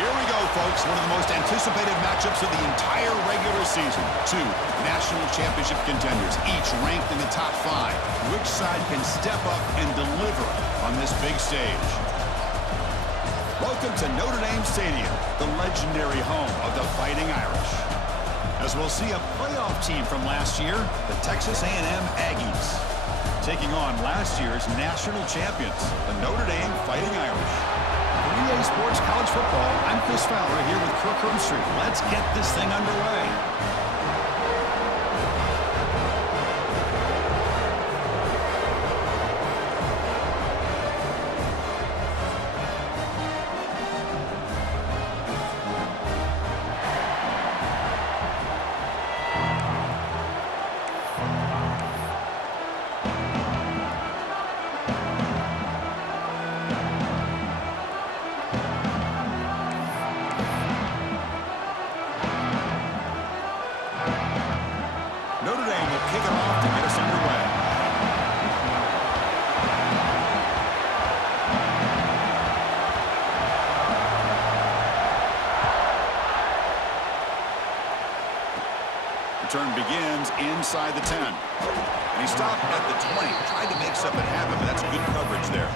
Here we go, folks. One of the most anticipated matchups of the entire regular season. Two national championship contenders, each ranked in the top 5. Which side can step up and deliver on this big stage? Welcome to Notre Dame Stadium, the legendary home of the Fighting Irish. As we'll see a playoff team from last year, the Texas A&M Aggies, taking on last year's national champions, the Notre Dame Fighting Irish. For EA Sports College Football, I'm Chris Fowler here with Kirk Herbstreit. Let's get this thing underway. Turn begins inside the 10. And he stopped at the 20. Tried to make something happen, but that's good coverage there.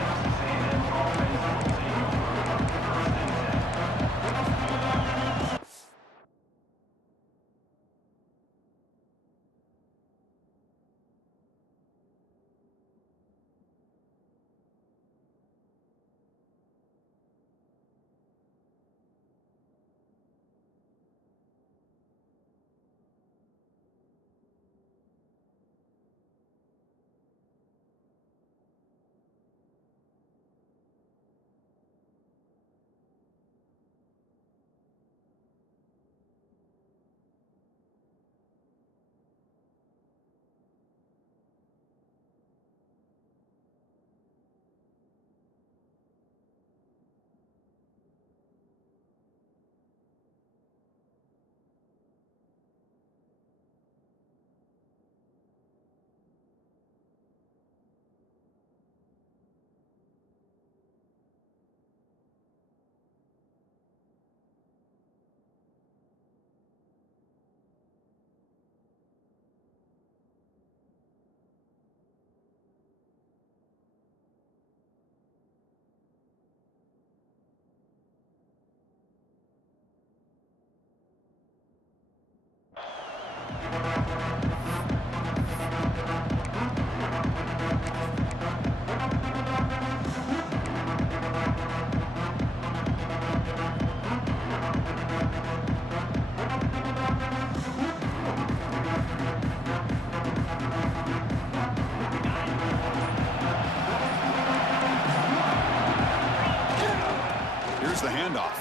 The handoff.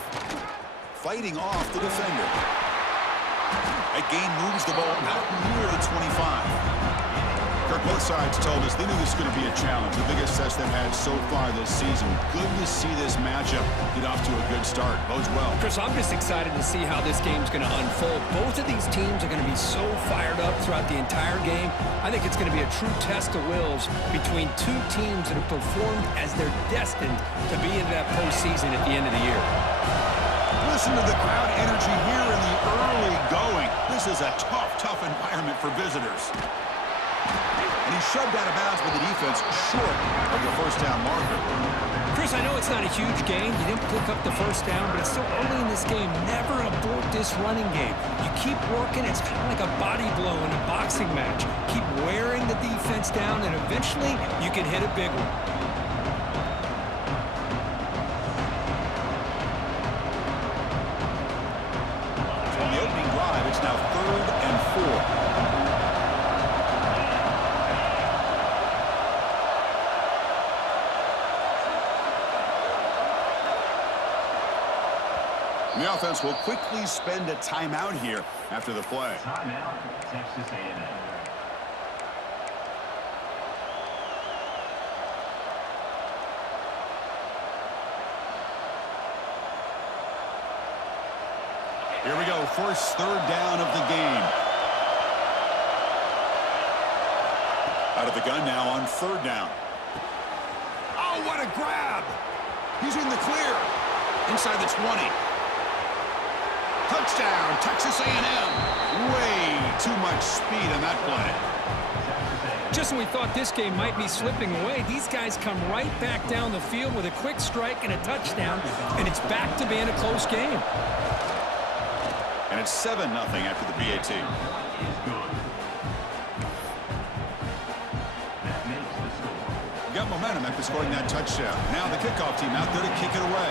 Fighting off the defender. That gain moves the ball out near the 25. Kirk, both sides told us they knew this was going to be a challenge, the biggest test they've had so far this season. Good to see this matchup get off to a good start. Bodes well. Chris, I'm just excited to see how this game's going to unfold. Both of these teams are going to be so fired up throughout the entire game. I think it's going to be a true test of wills between two teams that have performed as they're destined to be into that postseason at the end of the year. Listen to the crowd energy here in the early going. This is a tough environment for visitors. And he shoved out of bounds with the defense short of the first down marker. Chris, I know it's not a huge gain. You didn't pick up the first down, but it's still early in this game. Never abort this running game. You keep working. It's kind of like a body blow in a boxing match. Keep wearing the defense down, and eventually you can hit a big one. On the opening drive, it's now 3rd and 4. The offense will quickly spend a timeout here after the play. Timeout, Texas A&M. Here we go, first 3rd down of the game. Out of the gun now on 3rd down. Oh, what a grab! He's in the clear. Inside the 20. Touchdown, Texas A&M. Way too much speed in that play. Just when we thought this game might be slipping away, these guys come right back down the field with a quick strike and a touchdown, and it's back to being a close game. And it's 7-0 after the PAT. Got momentum after scoring that touchdown. Now the kickoff team out there to kick it away.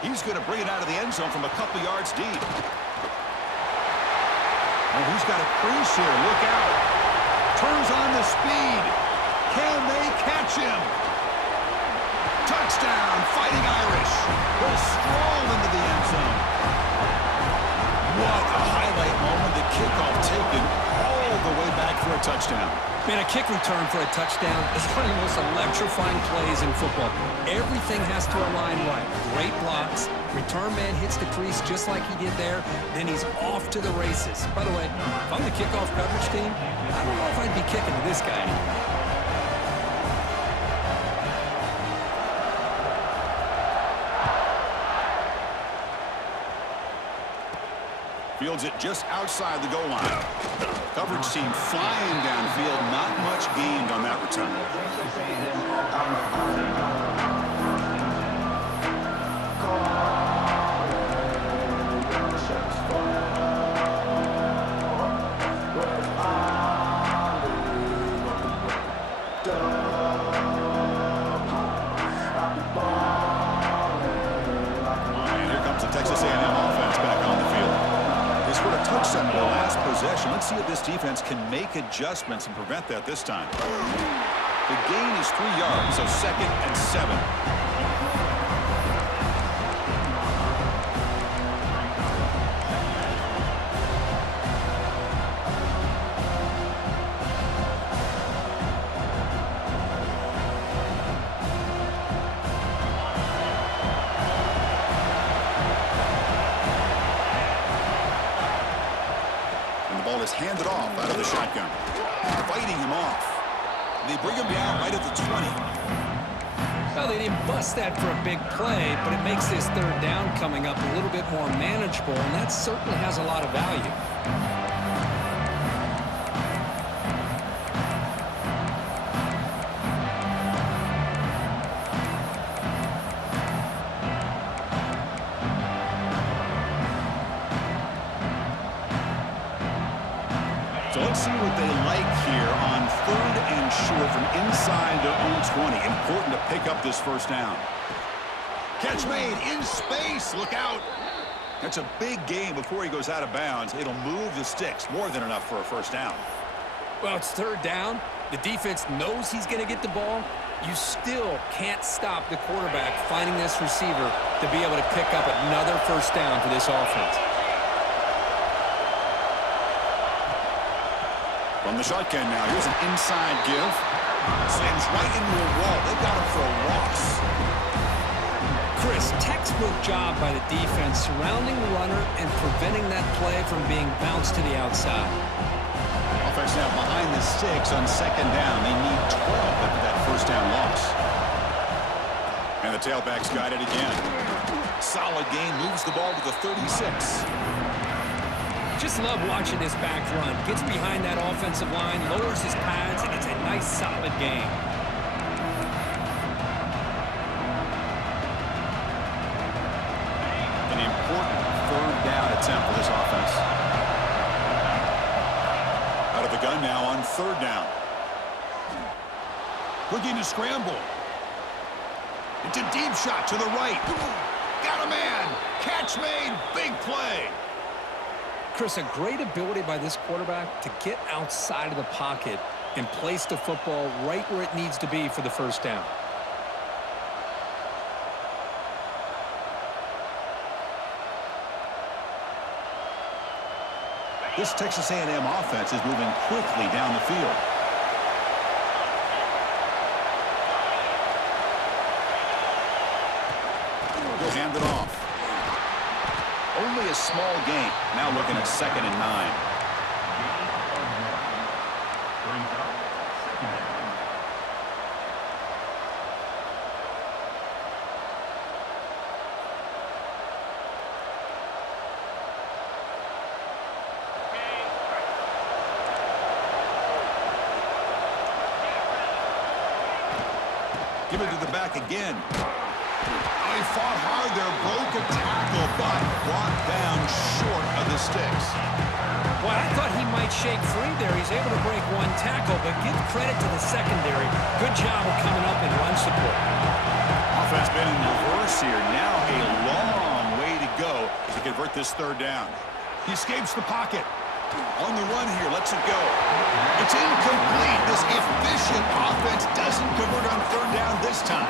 He's going to bring it out of the end zone from a couple yards deep. Oh, who's got a crease here? Look out. Turns on the speed. Can they catch him? Touchdown, Fighting Irish. Will stroll into the end zone. What a highlight moment. The kickoff taken all the way back for a touchdown. Man, a kick return for a touchdown is one of the most electrifying plays in football. Everything has to align right. Great blocks. Return man hits the crease just like he did there. Then he's off to the races. By the way, if I'm the kickoff coverage team, I don't know if I'd be kicking to this guy anymore. Fields it just outside the goal line. Coverage team flying downfield. Not much gained on that return. And here comes the Texas A&M offense back on the field. They scored a touchdown in their last possession. Let's see if this defense can make adjustments and prevent that this time. The gain is 3 yards, so 2nd and 7. Is handed off out of the shotgun. Fighting him off. They bring him down right at the 20. Well, they didn't bust that for a big play, but it makes this third down coming up a little bit more manageable, and that certainly has a lot of value. So let's see what they like here on 3rd and short from inside their own 20. Important to pick up this first down. Catch made in space. Look out. That's a big gain before he goes out of bounds. It'll move the sticks. More than enough for a first down. Well, it's third down. The defense knows he's going to get the ball. You still can't stop the quarterback finding this receiver to be able to pick up another first down for this offense. From the shotgun now, here's an inside give. Slams right into a wall. They got him for a loss. Chris, textbook job by the defense surrounding the runner and preventing that play from being bounced to the outside. Offense now behind the sticks on 2nd down. They need 12 after that first down loss. And the tailback's got it again. Solid gain, moves the ball to the 36. Just love watching this back run. Gets behind that offensive line, lowers his pads, and it's a nice, solid game. An important 3rd down attempt for this offense. Out of the gun now on 3rd down. Looking to scramble. It's a deep shot to the right. Got a man. Catch made. Big play. Chris, a great ability by this quarterback to get outside of the pocket and place the football right where it needs to be for the first down. This Texas A&M offense is moving quickly down the field. He'll hand it off. Only a small gain. Now looking at 2nd and 9. Give it to the back again. Oh, he fought hard there, broke a tackle, but brought down short of the sticks. Well, I thought he might shake free there. He's able to break one tackle, but give credit to the secondary. Good job of coming up in run support. Offense been in reverse here. Now a long way to go to convert this third down. He escapes the pocket. On the run here, lets it go. It's incomplete. This efficient offense doesn't convert on third down this time.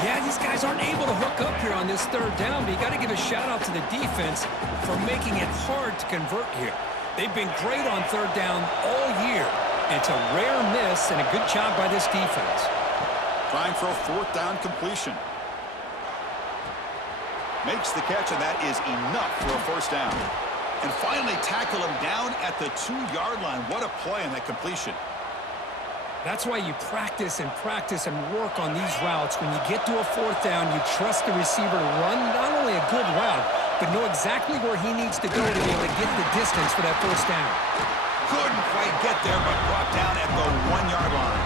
Yeah, these guys aren't able to hook up here on this third down, but you got to give a shout-out to the defense for making it hard to convert here. They've been great on third down all year. It's a rare miss and a good job by this defense. Trying for a fourth down completion. Makes the catch, and that is enough for a first down. And finally tackle him down at the 2-yard line. What a play on that completion. That's why you practice and work on these routes. When you get to a fourth down, you trust the receiver to run not only a good route, but know exactly where he needs to go to be able to get the distance for that first down. Couldn't quite get there, but brought down at the 1-yard line.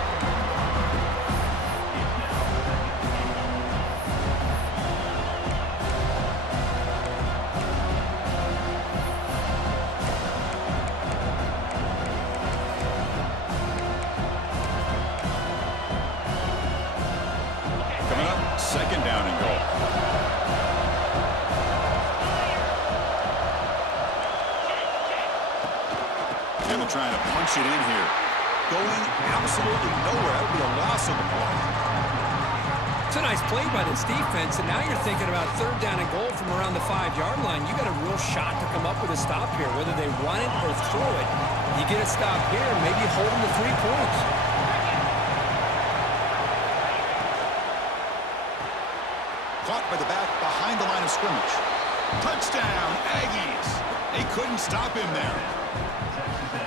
Second down and goal. Taylor trying to punch it in here. Going absolutely nowhere. That would be a loss of the ball. It's a nice play by this defense, and now you're thinking about third down and goal from around the 5-yard line. You got a real shot to come up with a stop here, whether they run it or throw it. You get a stop here, and maybe hold them to 3 points. Caught by the back behind the line of scrimmage. Touchdown, Aggies. They couldn't stop him there.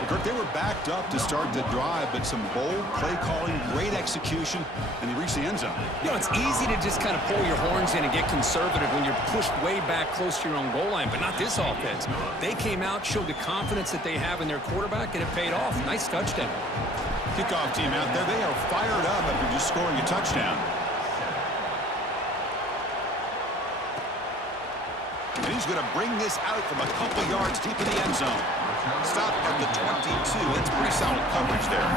Kirk, they were backed up to start the drive, but some bold play calling, great execution, and they reached the end zone. You know, it's easy to just kind of pull your horns in and get conservative when you're pushed way back close to your own goal line, but not this offense. They came out, showed the confidence that they have in their quarterback, and it paid off. Nice touchdown. Kickoff team out there, they are fired up after just scoring a touchdown. And he's going to bring this out from a couple yards deep in the end zone. Stop at the 22. That's pretty solid coverage there.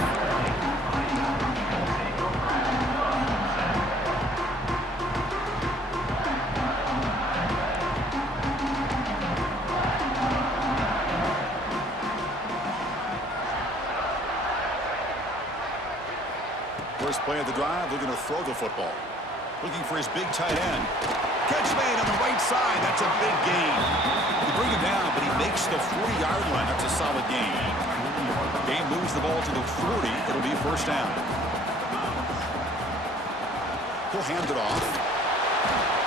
First play of the drive, looking to throw the football. Looking for his big tight end. Catch made on the right side. That's a big gain. They bring him down, but he makes the 40-yard line. That's a solid gain. Game moves the ball to the 40. It'll be first down. He'll hand it off.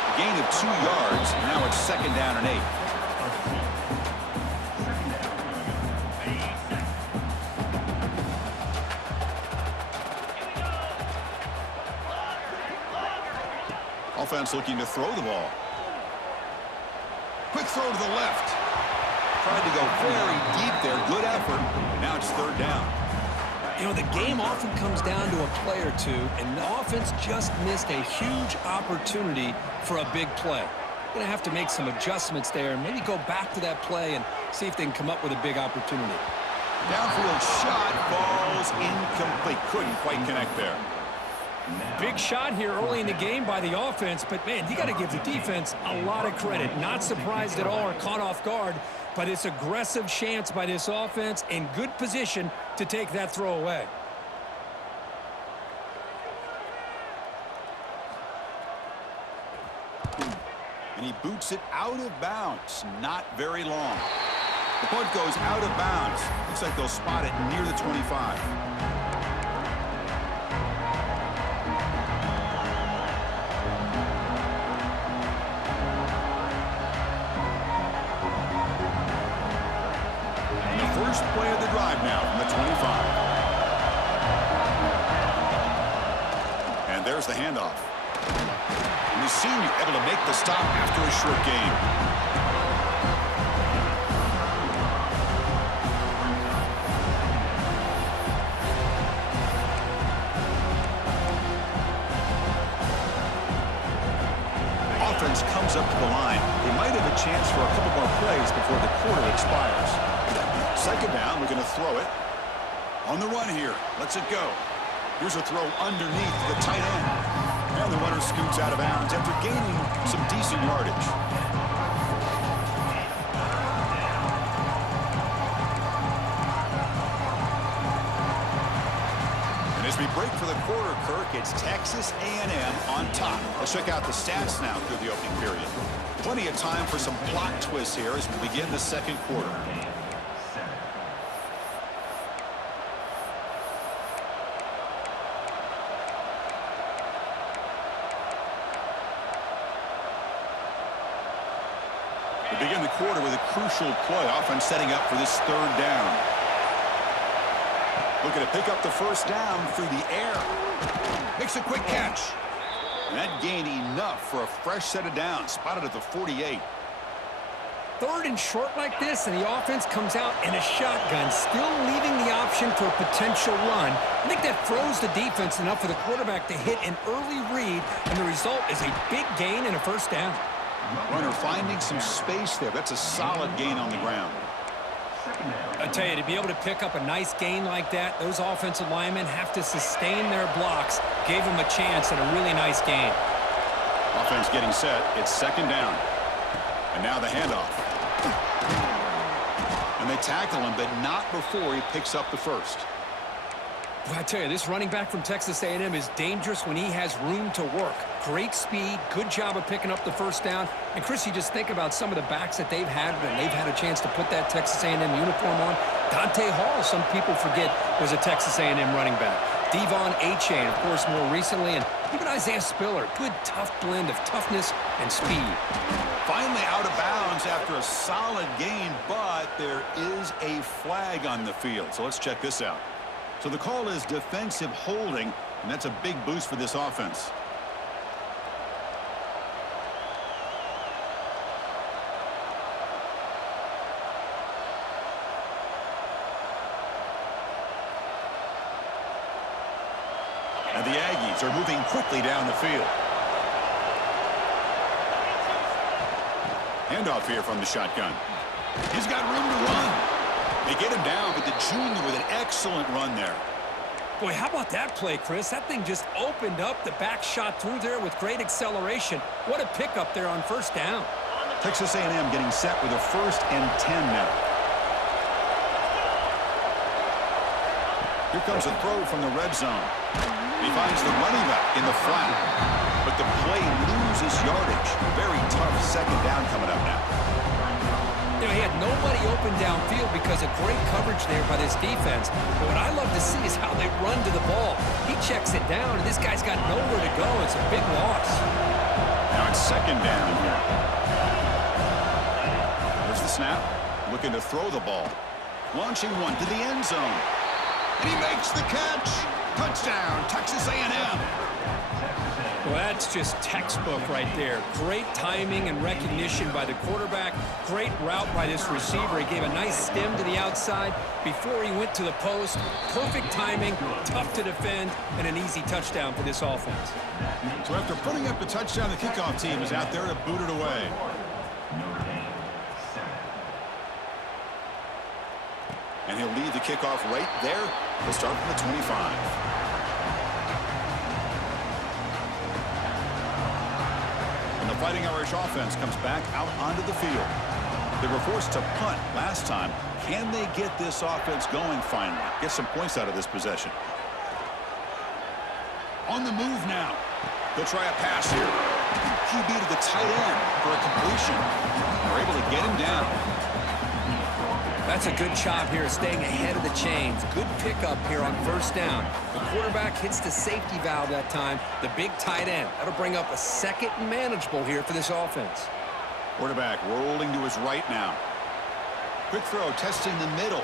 A gain of 2 yards. Now it's second down and 8. Offense looking to throw the ball. Quick throw to the left. Tried to go very deep there. Good effort. Now it's third down. You know, the game often comes down to a play or two, and the offense just missed a huge opportunity for a big play. Going to have to make some adjustments there and maybe go back to that play and see if they can come up with a big opportunity. Downfield shot falls incomplete. Couldn't quite connect there. Big shot here early in the game by the offense, but, man, you got to give the defense a lot of credit. Not surprised at all or caught off guard, but it's aggressive chance by this offense in good position to take that throw away. And he boots it out of bounds. Not very long. The punt goes out of bounds. Looks like they'll spot it near the 25. First play of the drive now from the 25. And there's the handoff. And the senior able to make the stop after a short gain. offense comes up to the line, they might have a chance for a couple more plays before the quarter expires. Second down, we're going to throw it. On the run here. Lets it go. Here's a throw underneath the tight end. And the runner scoots out of bounds after gaining some decent yardage. And as we break for the quarter, Kirk, it's Texas A&M on top. Let's check out the stats now through the opening period. Plenty of time for some plot twists here as we begin the second quarter. We begin the quarter with a crucial play. Offense setting up for this third down. Looking to pick up the first down through the air. Makes a quick catch. And that gained enough for a fresh set of downs. Spotted at the 48. Third and short like this, and the offense comes out in a shotgun, still leaving the option for a potential run. I think that throws the defense enough for the quarterback to hit an early read, and the result is a big gain and a first down. Runner finding some space there. That's a solid gain on the ground. I tell you, to be able to pick up a nice gain like that, those offensive linemen have to sustain their blocks. Gave them a chance and a really nice gain. Offense getting set. It's second down. And now the handoff. And they tackle him, but not before he picks up the first. Well, I tell you, this running back from Texas A&M is dangerous when he has room to work. Great speed, good job of picking up the first down. And, Chris, you just think about some of the backs that they've had when they've had a chance to put that Texas A&M uniform on. Dante Hall, some people forget, was a Texas A&M running back. Devon Achane, of course, more recently. And even Isaiah Spiller, good, tough blend of toughness and speed. Finally out of bounds after a solid gain, but there is a flag on the field. So let's check this out. So the call is defensive holding, and that's a big boost for this offense. And the Aggies are moving quickly down the field. Handoff here from the shotgun. He's got room to run. They get him down, but the junior with an excellent run there. Boy, how about that play, Chris? That thing just opened up. The back shot through there with great acceleration. What a pickup there on first down. Texas A&M getting set with a 1st and 10 now. Here comes a throw from the red zone. He finds the running back in the flat. But the play loses yardage. Very tough second down coming up now. You know, he had nobody open downfield because of great coverage there by this defense. But what I love to see is how they run to the ball. He checks it down, and this guy's got nowhere to go. It's a big loss. Now it's second down here. There's the snap. Looking to throw the ball. Launching one to the end zone. And he makes the catch. Touchdown, Texas A&M. Well, that's just textbook right there. Great timing and recognition by the quarterback. Great route by this receiver. He gave a nice stem to the outside before he went to the post. Perfect timing, tough to defend, and an easy touchdown for this offense. So after putting up the touchdown, the kickoff team is out there to boot it away. And he'll lead the kickoff right there. He'll start from the 25. The Fighting Irish offense comes back out onto the field. They were forced to punt last time. Can they get this offense going finally? Get some points out of this possession. On the move now. They'll try a pass here. QB to the tight end for a completion. They're able to get him down. That's a good job here, staying ahead of the chains. Good pickup here on first down. The quarterback hits the safety valve that time. The big tight end. That'll bring up a second and manageable here for this offense. Quarterback rolling to his right now. Quick throw, testing the middle.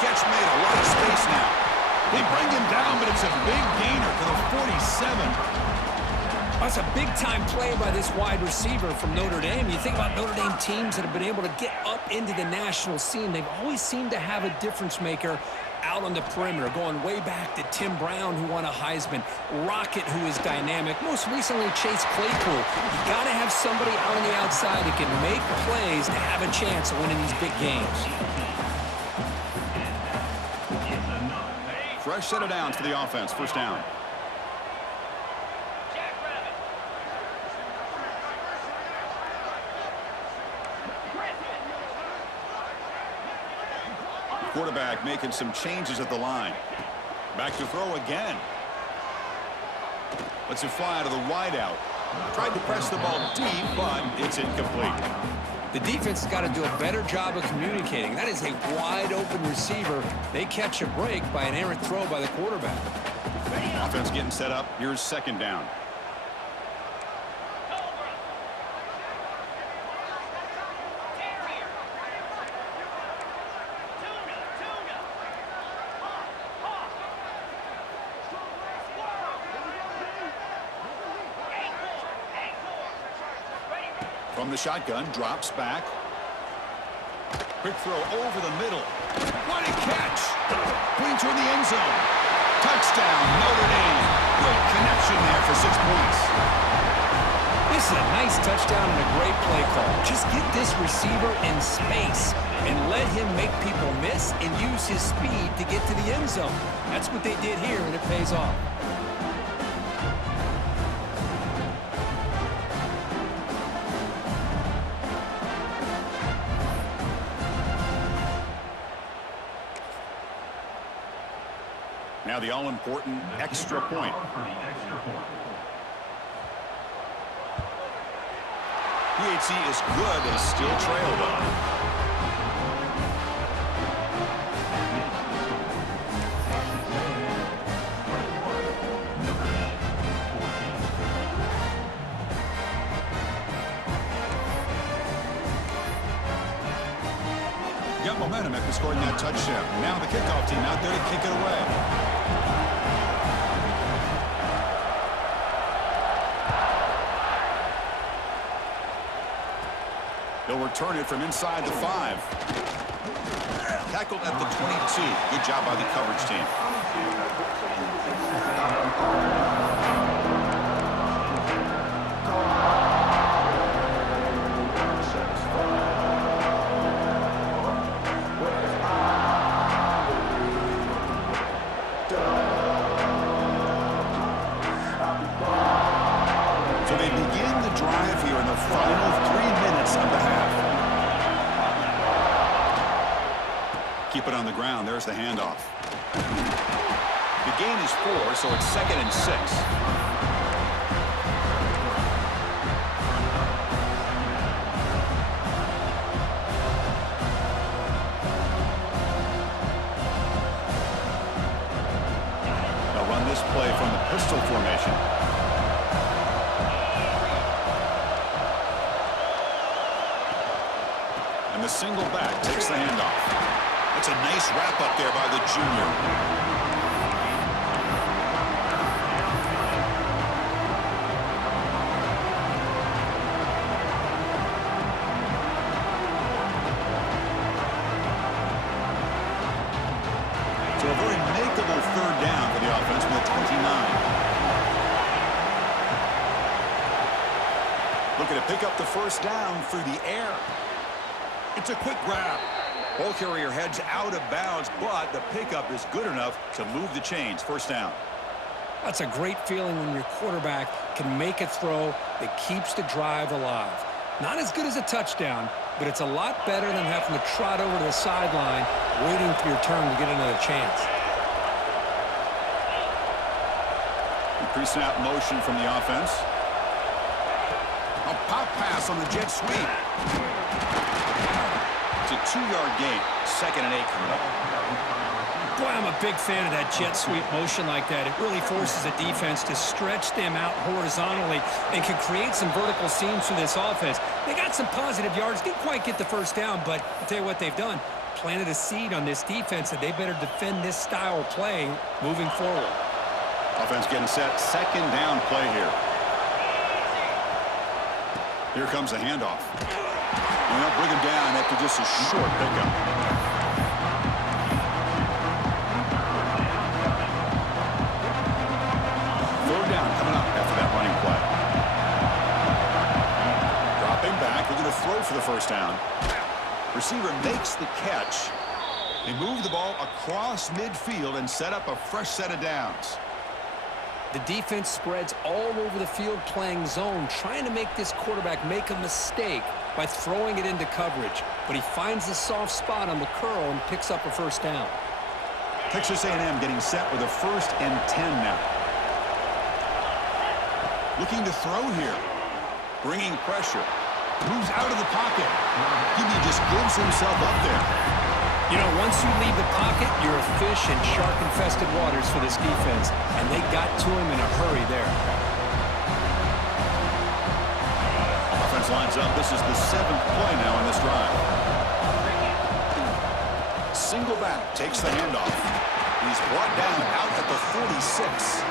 Catch made, a lot of space now. They bring him down, but it's a big gainer for the 47. That's a big-time play by this wide receiver from Notre Dame. You think about Notre Dame teams that have been able to get up into the national scene. They've always seemed to have a difference maker out on the perimeter, going way back to Tim Brown, who won a Heisman, Rocket, who is dynamic, most recently Chase Claypool. You got to have somebody out on the outside that can make plays to have a chance of winning these big games. Fresh set of downs for the offense. First down. Quarterback making some changes at the line. Back to throw again. Lets it fly to the wideout. Tried to press the ball deep, but it's incomplete. The defense has got to do a better job of communicating. That is a wide-open receiver. They catch a break by an errant throw by the quarterback. Offense getting set up. Here's second down. From the shotgun, drops back. Quick throw over the middle. What a catch! Clean toward the end zone. Touchdown, Notre Dame. Good connection there for 6 points. This is a nice touchdown and a great play call. Just get this receiver in space and let him make people miss and use his speed to get to the end zone. That's what they did here, and it pays off. Now the all-important extra point. PHC is good, but still trail though. Got momentum after scoring that touchdown. Now the kickoff team out there to kick it away. They'll return it from inside the 5. Tackled at the 22. Good job by the coverage team. So they begin the drive here in the final 3 minutes of the half. Keep it on the ground. There's the handoff. The gain is 4, so it's 2nd and 6. They'll run this play from the pistol formation. And the single back takes the handoff. It's a nice wrap up there by the junior. So a very makeable third down for the offense from the 29. Looking to pick up the first down through the air. It's a quick grab. Ball carrier heads out of bounds, but the pickup is good enough to move the chains. First down. That's a great feeling when your quarterback can make a throw that keeps the drive alive. Not as good as a touchdown, but it's a lot better than having to trot over to the sideline waiting for your turn to get another chance. Pre-snap motion from the offense. A pop pass on the jet sweep. It's a 2-yard gain. 2nd and 8 coming up. Boy, I'm a big fan of that jet sweep motion like that. It really forces a defense to stretch them out horizontally and can create some vertical seams for this offense. They got some positive yards. Didn't quite get the first down, but I'll tell you what they've done. Planted a seed on this defense that they better defend this style of play moving forward. Offense getting set. 2nd down play here. Here comes a handoff. And they'll bring him down after just a short pickup. down coming up after that running play. Dropping back, they're going to throw for the first down. Receiver makes the catch. They move the ball across midfield and set up a fresh set of downs. The defense spreads all over the field playing zone, trying to make this quarterback make a mistake by throwing it into coverage. But he finds the soft spot on the curl and picks up a first down. Texas A&M getting set with a 1st and 10 now. Looking to throw here. Bringing pressure. Moves out of the pocket. Gibby just gives himself up there. You know, once you leave the pocket, you're a fish in shark-infested waters for this defense, and they got to him in a hurry there. Offense lines up. This is the 7th play now on this drive. Single back takes the handoff. He's brought down out at the 46.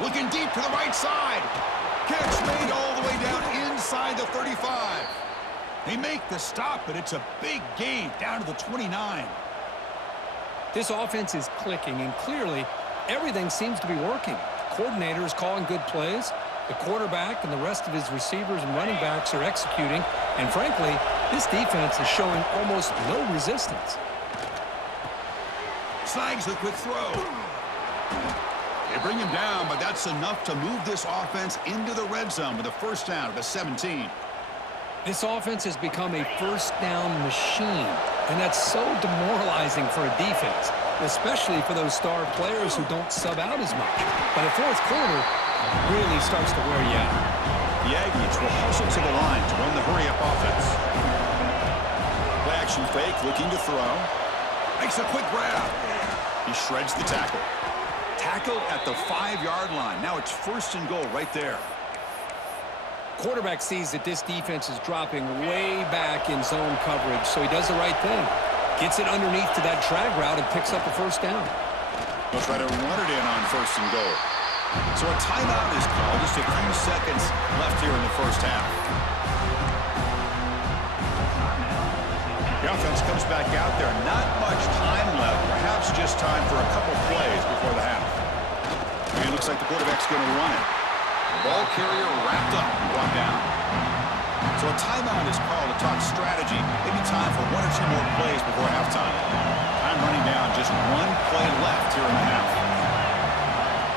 Looking deep to the right side. Catch made all the way down inside the 35. They make the stop, but it's a big gain down to the 29. This offense is clicking, and clearly everything seems to be working. The coordinator is calling good plays. The quarterback and the rest of his receivers and running backs are executing. And frankly, this defense is showing almost no resistance. Snags the quick throw. They bring him down, but that's enough to move this offense into the red zone with a first down at the 17. This offense has become a first down machine, and that's so demoralizing for a defense, especially for those star players who don't sub out as much. By the fourth quarter, it really starts to wear you out. The Aggies will hustle to the line to run the hurry-up offense. Play action fake, looking to throw. Makes a quick grab. He shreds the tackle. Tackle at the 5-yard line. Now it's 1st and goal right there. Quarterback sees that this defense is dropping way back in zone coverage, so he does the right thing. Gets it underneath to that drag route and picks up a first down. They'll try to run it in on 1st and goal. So a timeout is called. Just a few seconds left here in the first half. The offense comes back out there. Not much time left. Perhaps just time for a couple plays before the half. And it looks like the quarterback's going to run it. Ball carrier wrapped up, brought down. So a timeout is called to talk strategy. Maybe time for 1 or 2 more plays before halftime. Time running down. Just 1 play left here in the half.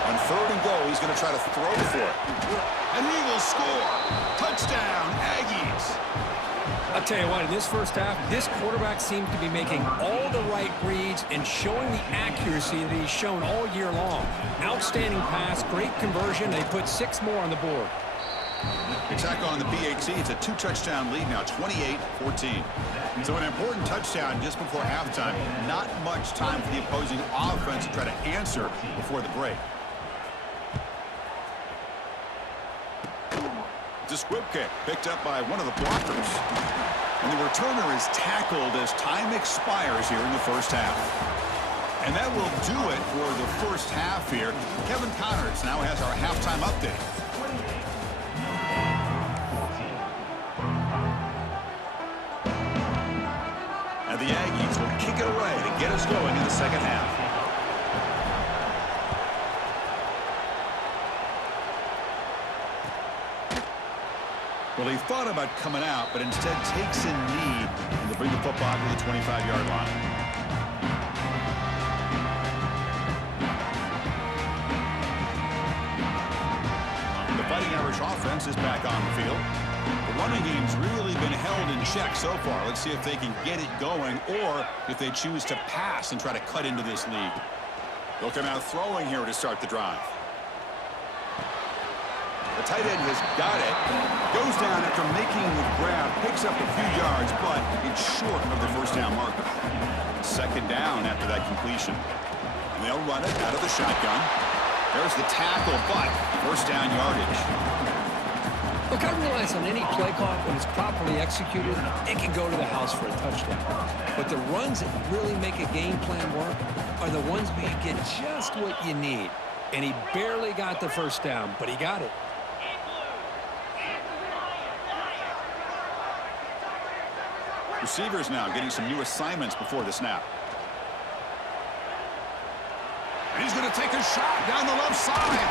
On 3rd and goal, he's going to try to throw for it. And he will score. Touchdown, Aggies. I'll tell you what, in this first half, this quarterback seems to be making all the right reads and showing the accuracy that he's shown all year long. Outstanding pass, great conversion. They put 6 more on the board. Attack on the PAT. It's a 2-touchdown lead now, 28-14. So an important touchdown just before halftime. Not much time for the opposing offense to try to answer before the break. It's a squib kick picked up by one of the blockers. And the returner is tackled as time expires here in the first half. And that will do it for the first half here. Kevin Connors now has our halftime update. And the Aggies will kick it away to get us going in the second half. Well, he thought about coming out, but instead takes a knee and to bring the football to the 25-yard line. The Fighting Irish offense is back on the field. The running game's really been held in check so far. Let's see if they can get it going or if they choose to pass and try to cut into this lead. They'll come out throwing here to start the drive. The tight end has got it. Goes down after making the grab. Picks up a few yards, but it's short of the first down marker. 2nd down after that completion. And they'll run it out of the shotgun. There's the tackle, but first down yardage. Look, I realize on any play call, when it's properly executed, it can go to the house for a touchdown. But the runs that really make a game plan work are the ones where you get just what you need. And he barely got the first down, but he got it. Receivers now getting some new assignments before the snap. And he's going to take a shot down the left side.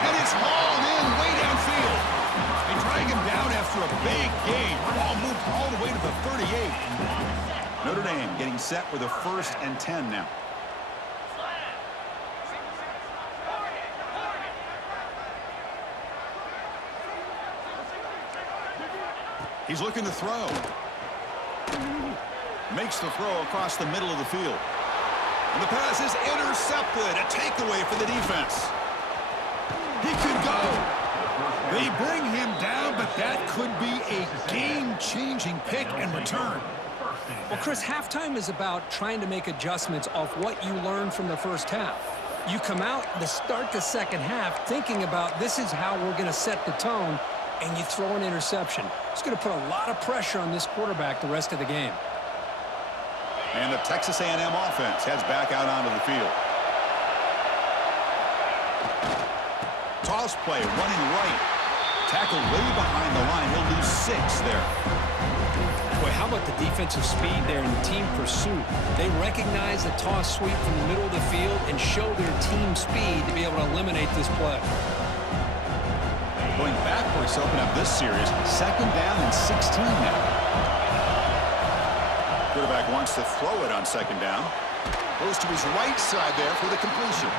And it's hauled in way downfield. They drag him down after a big gain. Ball moved all the way to the 38. Notre Dame getting set with a 1st and 10 now. He's looking to throw. Makes the throw across the middle of the field. And the pass is intercepted. A takeaway for the defense. He could go. They bring him down, but that could be a game-changing pick and return. Well, Chris, halftime is about trying to make adjustments off what you learned from the first half. You come out to start the second half thinking about this is how we're going to set the tone, and you throw an interception. It's going to put a lot of pressure on this quarterback the rest of the game. And the Texas A&M offense heads back out onto the field. Toss play, running right. Tackled way behind the line. He'll lose 6 there. Boy, how about the defensive speed there in the team pursuit? They recognize the toss sweep from the middle of the field and show their team speed to be able to eliminate this play. Going backwards to open up this series. 2nd down and 16 now. Quarterback wants to throw it on 2nd down. Goes to his right side there for the completion.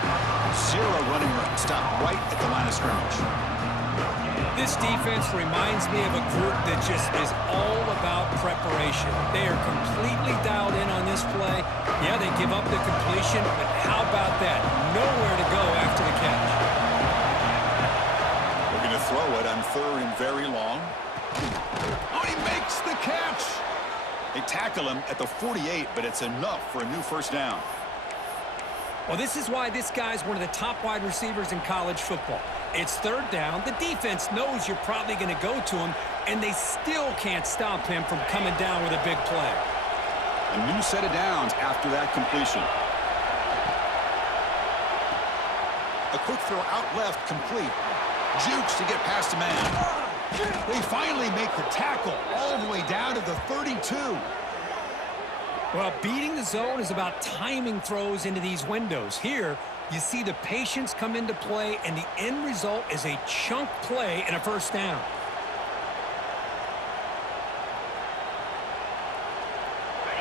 0 running room. Stopped right at the line of scrimmage. This defense reminds me of a group that just is all about preparation. They are completely dialed in on this play. Yeah, they give up the completion, but how about that? Nowhere to go after the catch. Looking to throw it on 3rd and very long. Oh, he makes the catch. They tackle him at the 48, but it's enough for a new 1st down. Well, this is why this guy's one of the top wide receivers in college football. It's 3rd down. The defense knows you're probably going to go to him, and they still can't stop him from coming down with a big play. A new set of downs after that completion. A quick throw out left, complete. Jukes to get past a man. They finally make the tackle all the way down to the 32. Well, beating the zone is about timing throws into these windows. Here, you see the patience come into play, and the end result is a chunk play and a 1st down.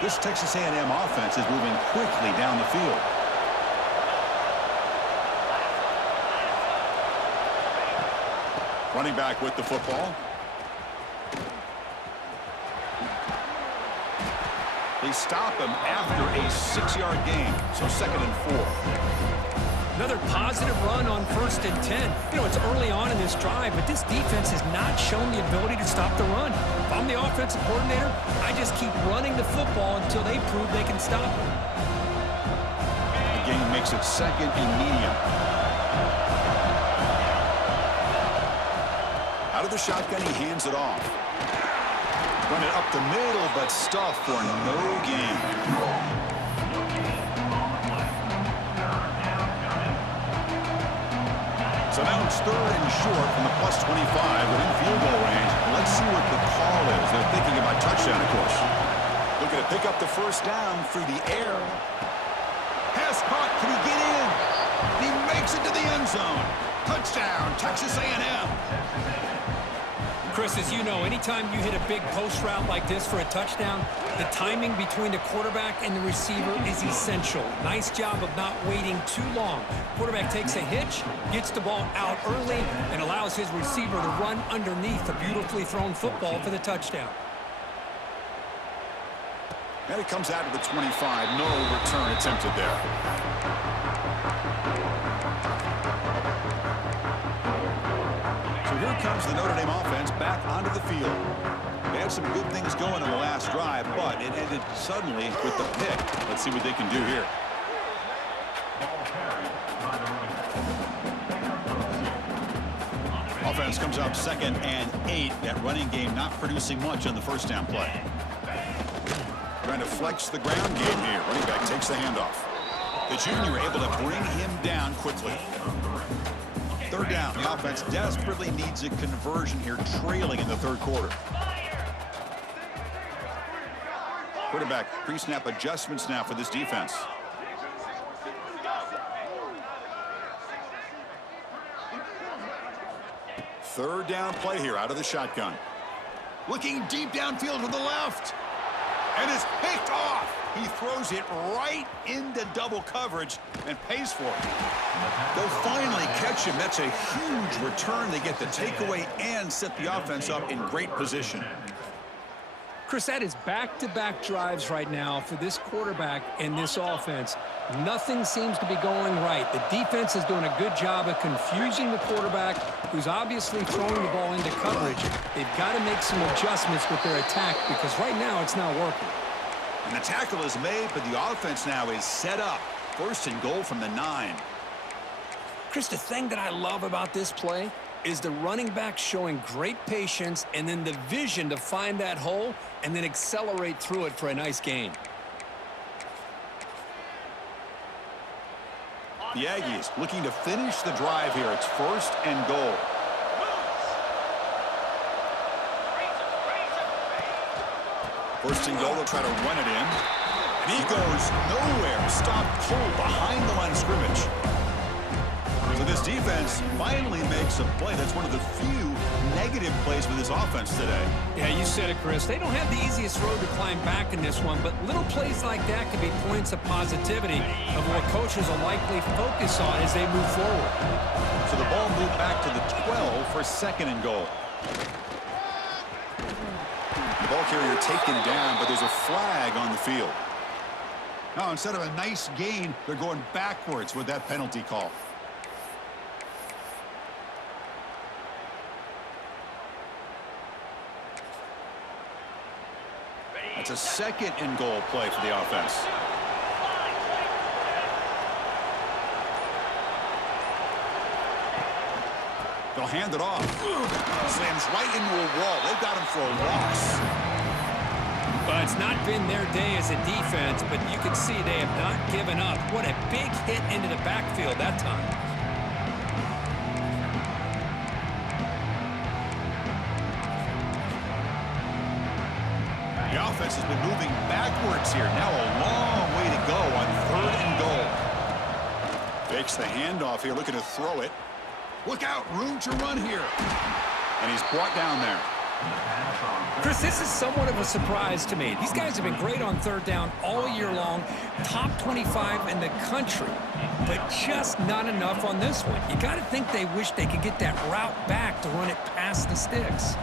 This Texas A&M offense is moving quickly down the field. Running back with the football. They stop him after a 6-yard gain, so 2nd and 4. Another positive run on 1st and 10. You know, it's early on in this drive, but this defense has not shown the ability to stop the run. If I'm the offensive coordinator, I just keep running the football until they prove they can stop it. The game makes it 2nd and medium. Out of the shotgun, he hands it off. Run it up the middle, but stuffed for no gain. So now it's 3rd and short from the +25 within field goal range. Let's see what the call is. They're thinking about touchdown, of course. Looking to pick up the 1st down through the air. Pass caught. Can he get in? He makes it to the end zone. Touchdown, Texas A&M. Chris, as you know, anytime you hit a big post route like this for a touchdown, the timing between the quarterback and the receiver is essential. Nice job of not waiting too long. Quarterback takes a hitch, gets the ball out early, and allows his receiver to run underneath a beautifully thrown football for the touchdown. And it comes out of the 25. No return attempted there. So here comes the Notre Dame offense back onto the field. They had some good things going in the last drive, but it ended suddenly with the pick. Let's see what they can do here. Offense comes brings up 2nd and 8. That running game not producing much on the first down play. Trying to flex the ground game here. Running back takes the handoff. The junior able to bring him down quickly. 3rd down. The offense desperately needs a conversion here, trailing in the 3rd quarter. Quarterback pre-snap adjustments now for this defense. Third down play here out of the shotgun. Looking deep downfield to the left. And it's picked off. He throws it right into double coverage and pays for it. They'll finally catch him. That's a huge return. They get the takeaway and set the offense up in great position. Chris, that is back-to-back drives right now for this quarterback and this offense. Nothing seems to be going right. The defense is doing a good job of confusing the quarterback, who's obviously throwing the ball into coverage. They've got to make some adjustments with their attack because right now it's not working. And the tackle is made, but the offense now is set up. 1st and goal from the 9. Chris, the thing that I love about this play is the running back showing great patience and then the vision to find that hole and then accelerate through it for a nice gain. The Aggies looking to finish the drive here. It's 1st and goal. First and goal, they'll try to run it in. And he goes nowhere. Stop cold behind the line of scrimmage. So this defense finally makes a play. That's one of the few negative plays for this offense today. Yeah, you said it, Chris. They don't have the easiest road to climb back in this one, but little plays like that can be points of positivity of what coaches will likely focus on as they move forward. So the ball moved back to the 12 for 2nd and goal. The ball carrier taken down, but there's a flag on the field. Now, instead of a nice gain, they're going backwards with that penalty call. It's a 2nd and goal play for the offense. They'll hand it off. Slams right into a wall. They've got him for a loss. Well, it's not been their day as a defense, but you can see they have not given up. What a big hit into the backfield that time. The offense has been moving backwards here. Now a long way to go on 3rd and goal. Fakes the handoff here, looking to throw it. Look out, room to run here. And he's brought down there. Chris, this is somewhat of a surprise to me. These guys have been great on 3rd down all year long, top 25 in the country, but just not enough on this one. You got to think they wish they could get that route back to run it past the sticks.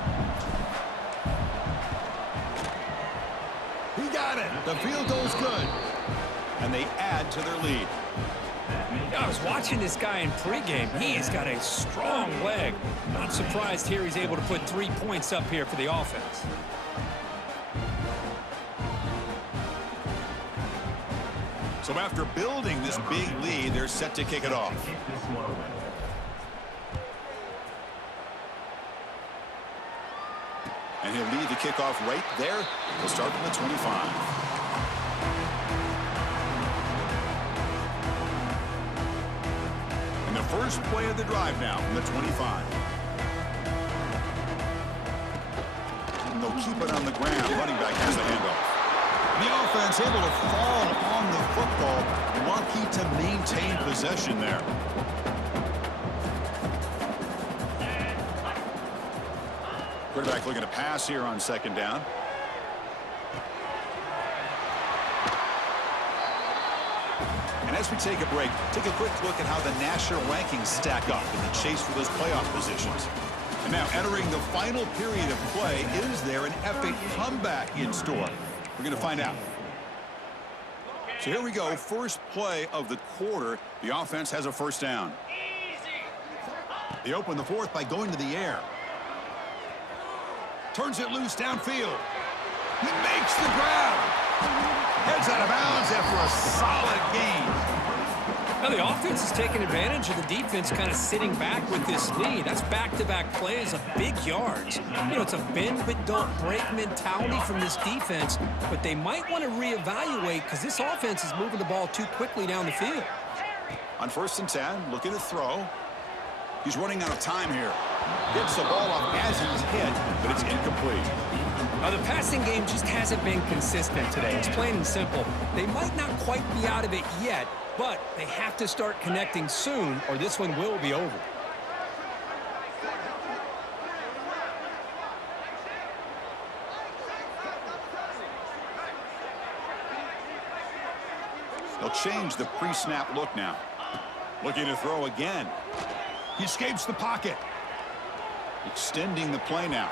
He got it. The field goes good. And they add to their lead. I was watching this guy in pregame. He has got a strong leg. Not surprised here he's able to put 3 points up here for the offense. So after building this big lead, they're set to kick it off. And he'll lead the kickoff right there. He'll start from the 25. And the first play of the drive now from the 25. And they'll keep it on the ground. Running back has the handoff. The offense able to fall on the football. Lucky to maintain possession there. Quarterback looking to pass here on 2nd down. And as we take a break, take a quick look at how the national rankings stack up in the chase for those playoff positions. And now entering the final period of play, is there an epic comeback in store? We're going to find out. So here we go, first play of the quarter. The offense has a first down. They open the 4th by going to the air. Turns it loose downfield. He makes the grab. Heads out of bounds after a solid gain. Now the offense is taking advantage of the defense kind of sitting back with this lead. That's back-to-back plays of big yards. You know, it's a bend but don't break mentality from this defense, but they might want to reevaluate because this offense is moving the ball too quickly down the field. On 1st and 10, looking to throw. He's running out of time here. Gets the ball off as he's hit, but it's incomplete. Now, the passing game just hasn't been consistent today. It's plain and simple. They might not quite be out of it yet, but they have to start connecting soon or this one will be over. They'll change the pre-snap look now. Looking to throw again. He escapes the pocket. Extending the play now.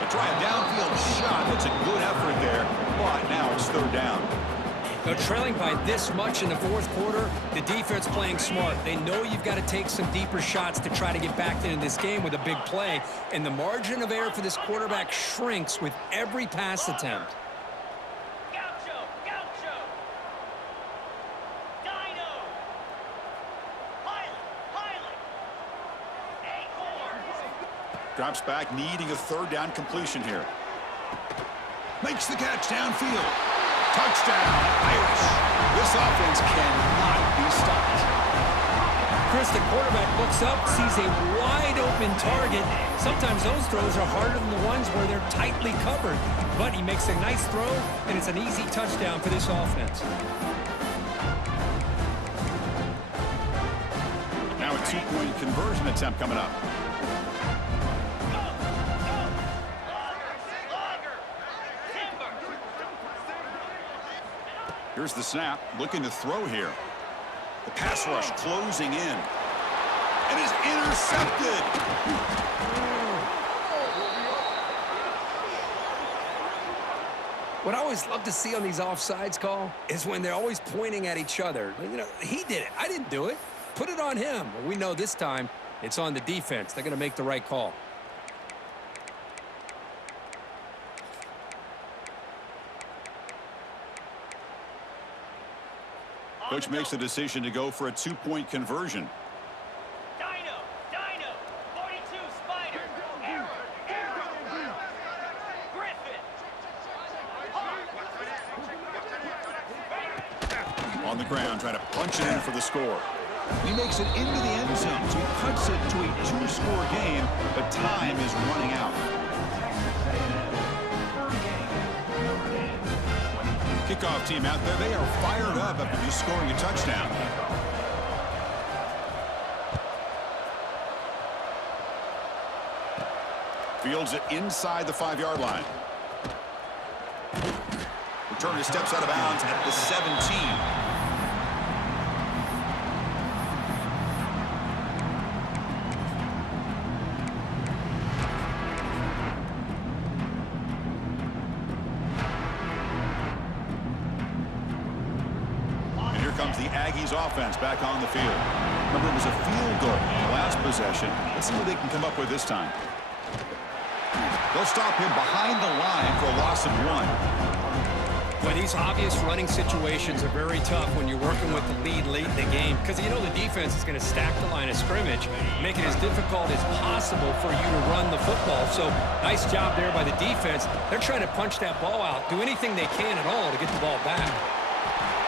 A try a downfield shot. That's a good effort there, but now it's 3rd down. They're trailing by this much in the 4th quarter. The defense playing smart. They know you've got to take some deeper shots to try to get back into this game with a big play, and the margin of error for this quarterback shrinks with every pass attempt. Drops back, needing a 3rd down completion here. Makes the catch downfield. Touchdown, Irish. This offense cannot be stopped. Chris, the quarterback looks up, sees a wide-open target. Sometimes those throws are harder than the ones where they're tightly covered. But he makes a nice throw, and it's an easy touchdown for this offense. Now a 2-point conversion attempt coming up. Here's the snap, looking to throw here. The pass rush closing in. And is intercepted. What I always love to see on these offsides call is when they're always pointing at each other. You know, he did it. I didn't do it. Put it on him. Well, we know this time it's on the defense. They're going to make the right call. Coach makes the decision to go for a 2-point conversion. Dino, 42, Spider, Griffin. On the ground, trying to punch it in for the score. He makes it into the end zone, so he cuts it to a 2-score game, but time is running out. Kickoff team out there, they are fired up after just scoring a touchdown. Fields it inside the 5-yard line. Returner steps out of bounds at the 17. Comes the Aggies offense back on the field. Remember, it was a field goal in the last possession. Let's see what they can come up with this time. They'll stop him behind the line for a loss of 1. Well, these obvious running situations are very tough when you're working with the lead late in the game because you know the defense is going to stack the line of scrimmage, make it as difficult as possible for you to run the football. So nice job there by the defense. They're trying to punch that ball out, do anything they can at all to get the ball back.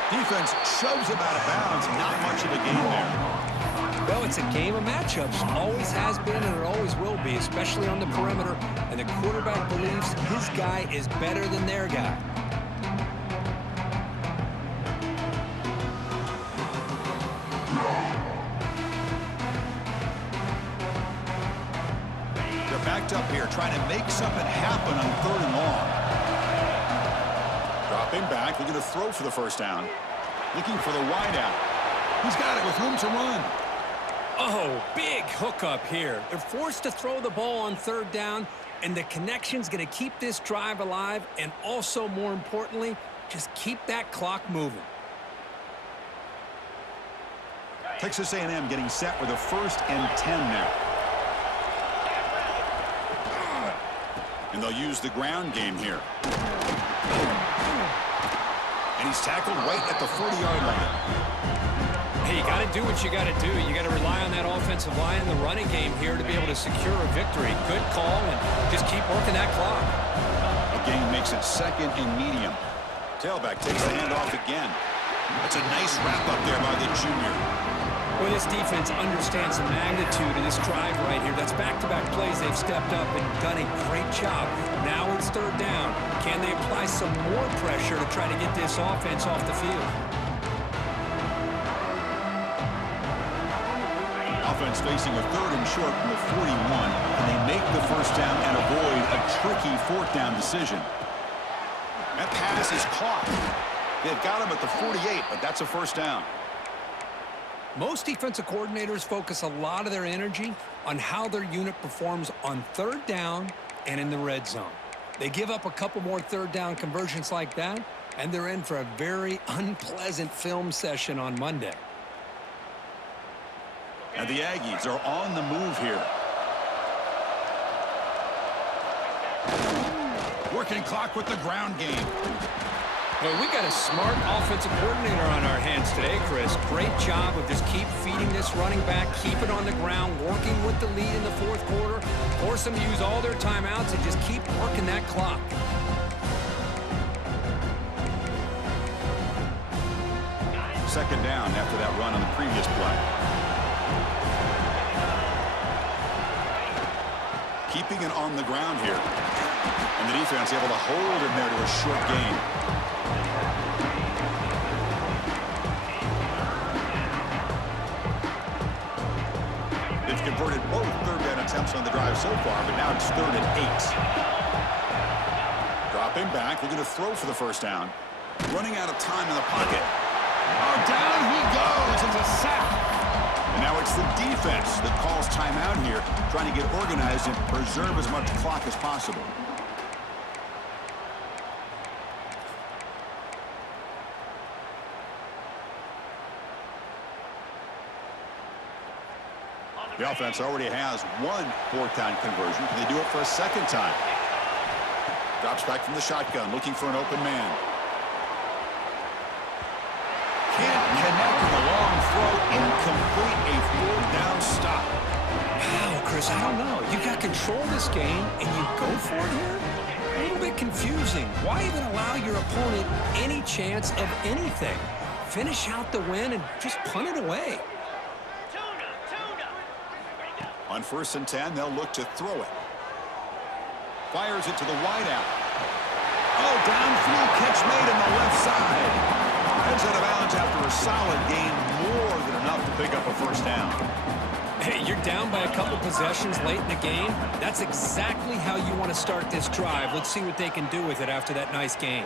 Defense shoves him out of bounds. Not much of a game there. Well, it's a game of matchups. Always has been and it always will be, especially on the perimeter. And the quarterback believes his guy is better than their guy. They're backed up here, trying to make something happen on 3rd and long. Dropping back, looking to throw for the 1st down. Looking for the wideout. He's got it with room to run. Oh, big hookup here. They're forced to throw the ball on 3rd down, and the connection's going to keep this drive alive, and also, more importantly, just keep that clock moving. Texas A&M getting set with a 1st and 10 now. And they'll use the ground game here. And he's tackled right at the 40-yard line. Hey, you got to do what you got to do. You got to rely on that offensive line in the running game here to be able to secure a victory. Good call, and just keep working that clock. A gain makes it second and medium. Tailback takes the handoff again. That's a nice wrap-up there by the junior. Well, this defense understands the magnitude of this drive right here. That's back-to-back plays. They've stepped up and done a great job. Now it's third down. Can they apply some more pressure to try to get this offense off the field? Offense facing a third and short from the 41, and they make the first down and avoid a tricky fourth down decision. That pass is caught. They've got him at the 48, but that's a first down. Most defensive coordinators focus a lot of their energy on how their unit performs on third down and in the red zone. They give up a couple more third down conversions like that, and they're in for a very unpleasant film session on Monday. And the Aggies are on the move here. Working clock with the ground game. Well, we got a smart offensive coordinator on our hands today, Chris. Great job of just keep feeding this running back, keep it on the ground, working with the lead in the fourth quarter, force them to use all their timeouts and just keep working that clock. Second down after that run on the previous play. Keeping it on the ground here. And the defense able to hold him there to a short gain. They've converted both third down attempts on the drive so far, but now it's third and 8. Dropping back, looking to throw for the first down. Running out of time in the pocket. Oh, down he goes. It's a sack. And now it's the defense that calls timeout here, trying to get organized and preserve as much clock as possible. The offense already has one fourth down conversion. Can they do it for a second time? Drops back from the shotgun, looking for an open man. Can't connect with a long throw. Incomplete. A fourth down stop. Wow, Chris, I don't know. You got control of this game, and you go for it here? A little bit confusing. Why even allow your opponent any chance of anything? Finish out the win and just punt it away. On 1st and 10, they'll look to throw it. Fires it to the wideout. Oh, downfield catch made on the left side. Heads out of bounds after a solid gain, more than enough to pick up a first down. Hey, you're down by a couple possessions late in the game. That's exactly how you want to start this drive. Let's see what they can do with it after that nice game.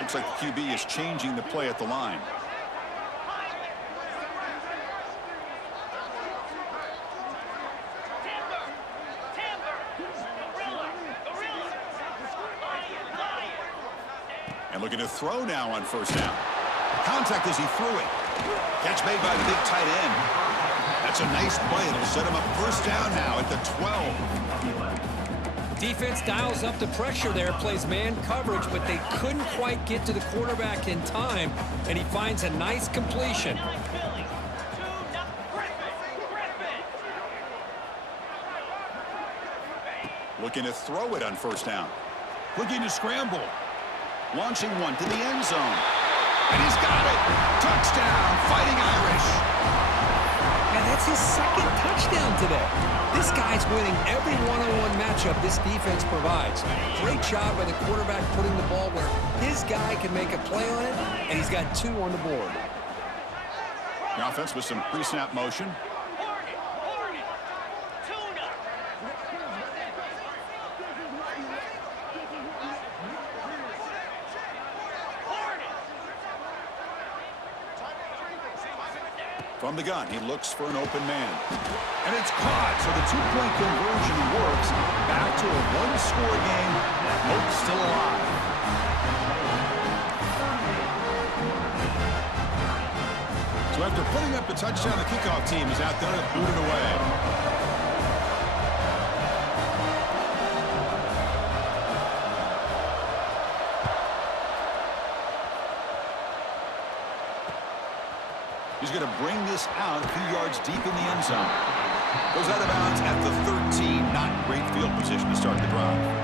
Looks like the QB is changing the play at the line. And looking to throw now on first down. Contact as he threw it. Catch made by the big tight end. That's a nice play. It'll set him up first down now at the 12. Defense dials up the pressure there, plays man coverage, but they couldn't quite get to the quarterback in time, and he finds a nice completion. Looking to throw it on first down. Looking to scramble. Launching one to the end zone. And he's got it. Touchdown, Fighting Irish. And that's his second touchdown today. This guy's winning every one-on-one matchup this defense provides. Great job by the quarterback putting the ball where his guy can make a play on it, and he's got 2 on the board. The offense with some pre-snap motion. From the gun, he looks for an open man. And it's caught, so the 2-point conversion works. Back to a 1-score game. Hope still alive. So after putting up the touchdown, the kickoff team is out there to boot it away. going to bring this out a few yards deep in the end zone. Goes out of bounds at the 13. Not great field position to start the drive.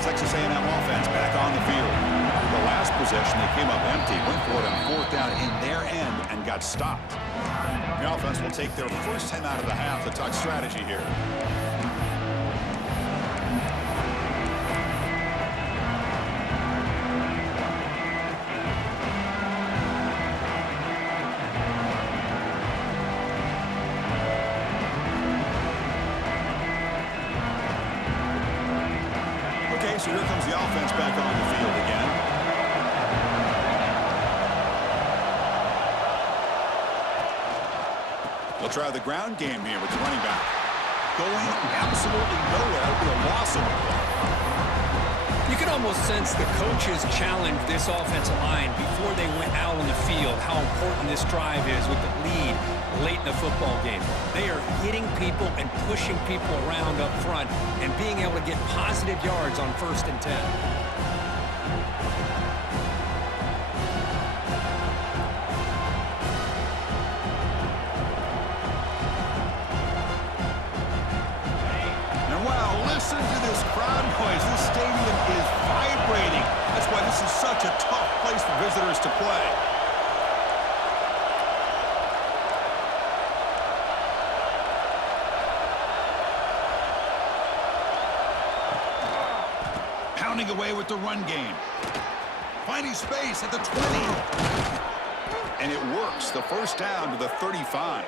Texas A&M offense back on the field. The last possession, they came up empty, went for it on fourth down in their end and got stopped. The offense will take their first time out of the half to talk strategy here. So here comes the offense back on the field again. They'll try the ground game here with the running back. Going absolutely nowhere. That would be a loss of a play. You can almost sense the coaches challenged this offensive line before they went out on the field, how important this drive is with the lead late in the football game. They are hitting people and pushing people around up front and being able to get positive yards on 1st and 10. And wow, listen to this crowd noise. This stadium is vibrating. That's why this is such a tough place for visitors to play. Pounding away with the run game. Finding space at the 20. And it works. The first down to the 35.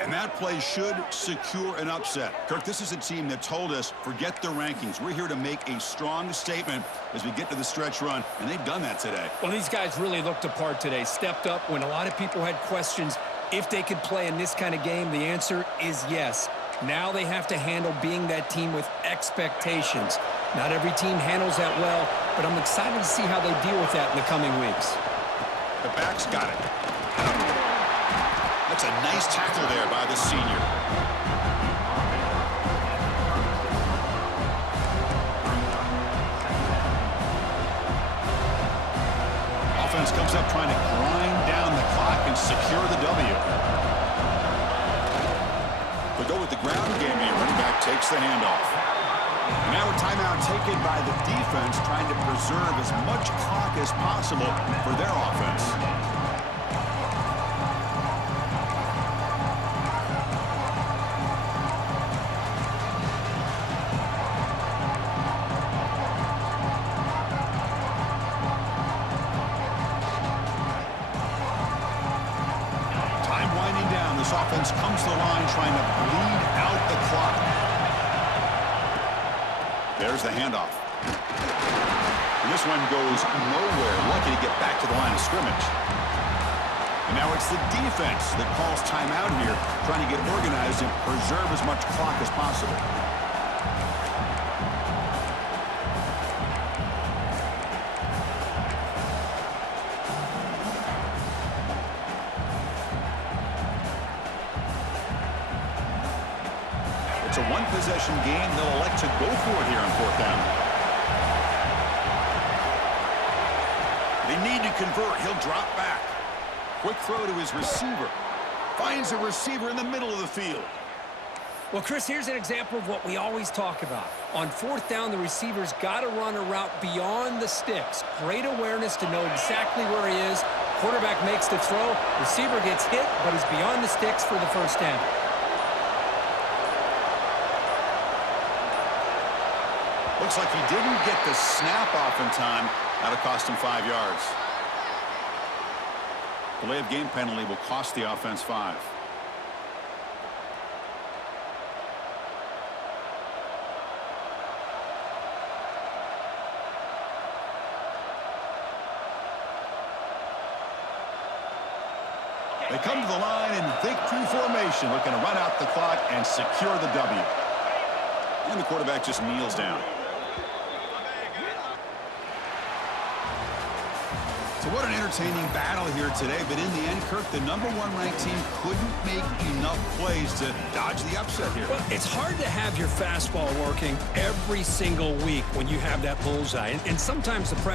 And that play should secure an upset. Kirk, this is a team that told us, forget the rankings. We're here to make a strong statement as we get to the stretch run, and they've done that today. Well, these guys really looked apart today. Stepped up when a lot of people had questions if they could play in this kind of game. The answer is yes. Now they have to handle being that team with expectations. Not every team handles that well, but I'm excited to see how they deal with that in the coming weeks. The back's got it. That's a nice tackle there by the senior. Offense comes up trying to grind down the clock and secure the W. They go with the ground game here. Running back takes the handoff. And now a timeout taken by the defense, trying to preserve as much clock as possible for their offense. Time winding down. This offense comes to the line trying to bleed out the clock. There's the handoff. And this one goes nowhere. Lucky to get back to the line of scrimmage. And now it's the defense that calls timeout here, trying to get organized and preserve as much clock as possible. It's a one-possession game. They'll elect to go for it here on fourth down. They need to convert. He'll drop back. Quick throw to his receiver. Finds a receiver in the middle of the field. Well, Chris, here's an example of what we always talk about. On fourth down, the receiver's got to run a route beyond the sticks. Great awareness to know exactly where he is. Quarterback makes the throw. Receiver gets hit, but is beyond the sticks for the first down. Looks like he didn't get the snap off in time. That'll cost him 5 yards. Delay of game penalty will cost the offense 5. They come to the line in victory formation, looking to run out the clock and secure the W. And the quarterback just kneels down. So what an entertaining battle here today, but in the end, Kirk, the #1 ranked team couldn't make enough plays to dodge the upset here. Well, it's hard to have your fastball working every single week when you have that bullseye, and sometimes the pressure